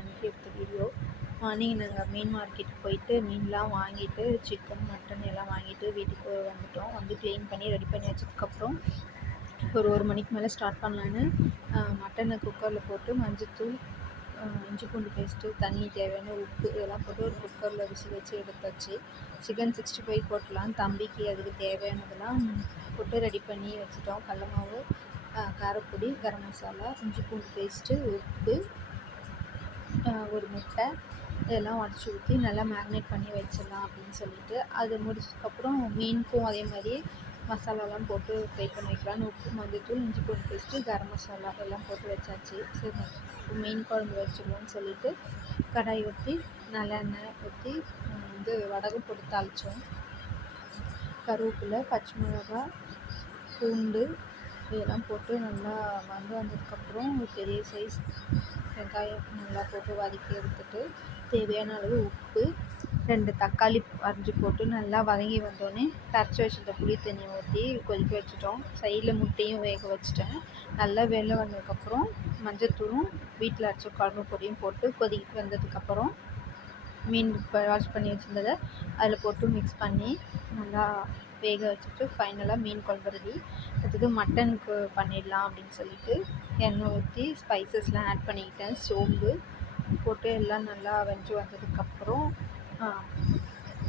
அன்றைக்கி எடுத்த video. Morning நாங்கள் மீன் மார்க்கெட்டுக்கு போயிட்டு மீன்லாம் வாங்கிட்டு சிக்கன் மட்டன் எல்லாம் வாங்கிட்டு வீட்டுக்கு வந்துட்டோம். வந்து க்ளீன் பண்ணி ரெடி பண்ணி வச்சதுக்கப்புறம் ஒரு மணிக்கு மேலே ஸ்டார்ட் பண்ணலான்னு மட்டனை குக்கரில் போட்டு மஞ்சத்தூள், இஞ்சி பூண்டு பேஸ்ட்டு, தண்ணி, தேவையான உப்பு இதெல்லாம் போட்டு ஒரு குக்கரில் விசில் வச்சு எடுத்தாச்சு. சிக்கன் 65 போட்டுடலாம். தம்பிக்கு அதுக்கு தேவையானதெல்லாம் போட்டு ரெடி பண்ணி வச்சுட்டோம். கடல மாவு, காரப்பொடி, கரம் மசாலா, இஞ்சி பூண்டு பேஸ்ட்டு, உப்பு, ஒரு முட்டை இதெல்லாம் உடச்சி ஊற்றி நல்லா மேரினேட் பண்ணி வச்சிடலாம் அப்படின்னு சொல்லிட்டு, அது முடிச்சதுக்கப்புறம் மீனுக்கும் அதே மாதிரி மசாலாலாம் போட்டு ஃப்ரை பண்ணி வைக்கலான்னு உப்பு, மஞ்சத்தூள், இஞ்சி பூண்டு பேஸ்ட்டு, கரம் மசாலா எல்லாம் போட்டு வச்சாச்சு. சரி மீன் குழம்பு வச்சுருவோம்னு சொல்லிட்டு கடாய் ஊற்றி நல்லெண்ணெய் ஊற்றி வடகம் போட்டு தாளித்தோம். கருவேப்பிலை, பச்சை மிளகா, பூண்டு இதெல்லாம் போட்டு நல்லா வந்ததுக்கப்புறம் ஒரு பெரிய சைஸ் வெங்காயம் நல்லா போட்டு வதக்கி எடுத்துட்டு தேவையான அளவு உப்பு, 2 தக்காளி அரிஞ்சு போட்டு நல்லா வதங்கி வந்தோடனே கரைச்சி வச்சுருந்த புளி தண்ணியை ஊற்றி கொதிக்க வச்சுட்டோம். சைடில் முட்டையும் வேக வச்சுட்டேன். நல்லா வெள்ளை வந்ததுக்கப்புறம் மஞ்சத்தூளும் வீட்டில் அரைச்ச குழம்பு பொடியும் போட்டு கொதிக்க வந்ததுக்கப்புறம் மீன் வாஷ் பண்ணி வச்சுருந்ததை அதில் போட்டு மிக்ஸ் பண்ணி நல்லா வேக வச்சுட்டு ஃபைனலாக மீன் குழம்பு ரெடி. அடுத்தது மட்டனுக்கு பண்ணிடலாம் அப்படின்னு சொல்லிட்டு எண்ணெய் ஊற்றி ஸ்பைசஸ்லாம் ஆட் பண்ணிக்கிட்டேன். சோம்பு போட்டு எல்லாம் நல்லா வெந்து வந்ததுக்கப்புறம்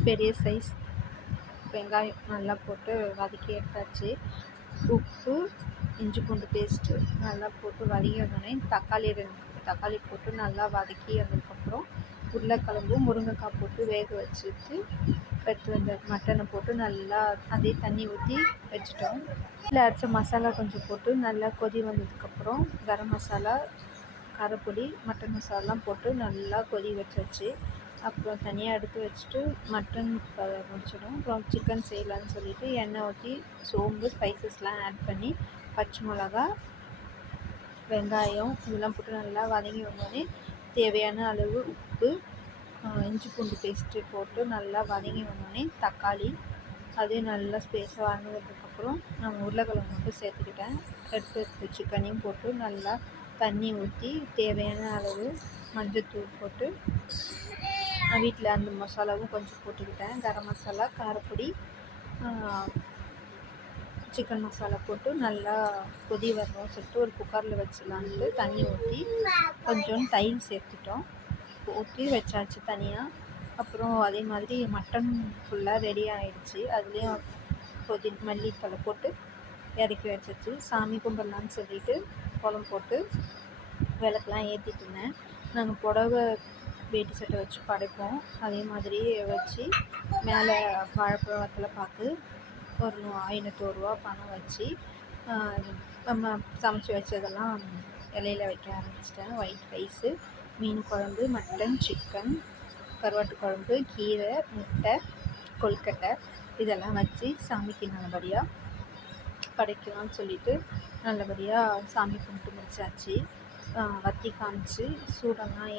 பெரிய சைஸ் வெங்காயம் நல்லா போட்டு வதக்கி எடுத்தாச்சு. உப்பு, இஞ்சி பூண்டு பேஸ்ட்டு நல்லா போட்டு வதக்கி வந்தோடனே தக்காளி போட்டு நல்லா வதக்கி வந்ததுக்கப்புறம் உருளைக்கிழங்கு, முருங்கைக்காய் போட்டு வேக வச்சுட்டு எடுத்து வந்த மட்டனை போட்டு நல்லா அதே தண்ணி ஊற்றி வச்சுட்டோம். இதில் அரைச்ச மசாலா கொஞ்சம் போட்டு நல்லா கொதி வந்ததுக்கப்புறம் கரம் மசாலா, காரப்பொடி, மட்டன் மசாலாலாம் போட்டு நல்லா கொதி வச்சாச்சு. அப்புறம் தனியாக எடுத்து வச்சுட்டு மட்டன் முடிச்சிடும். அப்புறம் சிக்கன் செய்யலான்னு சொல்லிவிட்டு எண்ணெய் ஊற்றி சோம்பு, ஸ்பைசஸ்லாம் ஆட் பண்ணி பச்சை மிளகா, வெங்காயம் இதெல்லாம் போட்டு நல்லா வதங்கி வந்தோடனே தேவையான அளவு உப்பு, இஞ்சி பூண்டு பேஸ்ட்டு போட்டு நல்லா வதங்கி வந்தோடனே தக்காளி அதையும் நல்லா ஸ்பேஸாக வதங்கினதுக்கப்புறம் நான் உருளைக்கிழங்கு மட்டும் சேர்த்துக்கிட்டேன். எடுத்து சிக்கனையும் போட்டு நல்லா தண்ணி ஊற்றி தேவையான அளவு மஞ்சத்தூள் போட்டு வீட்டில் அந்த மசாலாவும் கொஞ்சம் போட்டுக்கிட்டேன். கரம் மசாலா, காரப்பொடி, சிக்கன் மசாலா போட்டு நல்லா கொதி வரணும்னு சொல்லிட்டு ஒரு குக்கரில் வச்சிடலான்ட்டு தண்ணி ஊற்றி கொஞ்சோண்டு தயிர் சேர்த்துட்டோம். ஊற்றி வச்சாச்சு தனியாக. அப்புறம் அதே மாதிரி மட்டன் ஃபுல்லாக ரெடி ஆகிடுச்சு. அதுலேயும் மல்லித்தழை போட்டு இறக்கி வச்சாச்சு. சாமி கும்பிட்லான்னு சொல்லிட்டு குழம்பு போட்டு விளக்கெலாம் ஏற்றிட்டு இருந்தேன். நாங்கள் புடவை வேட்டி சட்டை வச்சு படைப்போம். அதே மாதிரி வச்சு மேலே வாழைப்பழம் வெத்தலை பாக்கு ஒரு ரூ. 500 பணம் வச்சு நம்ம சமைச்சி வச்சதெல்லாம் இலையில வைக்க ஆரம்பிச்சிட்டேன். ஒயிட் ரைஸு, மீன் குழம்பு, மட்டன், சிக்கன், கருவாட்டு குழம்பு, கீரை, முட்டை, கொழுக்கட்டை இதெல்லாம் வச்சு சாமிக்கு நல்லபடியாக படைக்கலாம்னு சொல்லிட்டு நல்லபடியாக சாமி கும்பிட்டு முடிச்சாச்சு. வத்தி காமிச்சு சூடெல்லாம்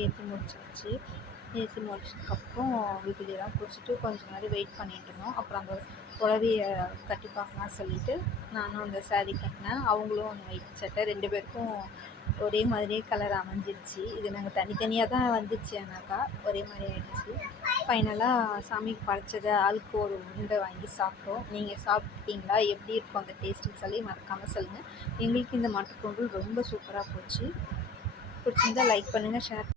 ஏற்றி முடிச்சாச்சு. ஏற்றி முடிச்சதுக்கப்புறம் விபூதியெல்லாம் பிடிச்சிட்டு கொஞ்சம் நேரம் வெயிட் பண்ணிட்டு இருந்தோம். அப்புறம் அந்த புடவையை கட்டி பார்க்கலாம் சொல்லிவிட்டு நானும் அந்த சாரீ கட்டினேன். அவங்களும் அந்த ஒயிட் சட்டை 2 பேருக்கும் ஒரே மாதிரியே கலர் அமைஞ்சிருச்சு. இது நாங்கள் தனித்தனியாக தான் வந்துச்சு, ஆனாக்கா ஒரே மாதிரி ஆகிடுச்சு. ஃபைனலாக சாமிக்கு படைச்சதை ஆளுக்கு ஒரு உருண்டை வாங்கி சாப்பிட்டோம். நீங்கள் சாப்பிட்டீங்களா? எப்படி இருக்கும் அந்த டேஸ்ட்டுன்னு சொல்லி மறக்காமல் சொல்லுங்கள். எங்களுக்கு இந்த மாட்டுப் பொங்கல் ரொம்ப சூப்பராக போச்சு. பிடிச்சிருந்தா லைக் பண்ணுங்கள், ஷேர்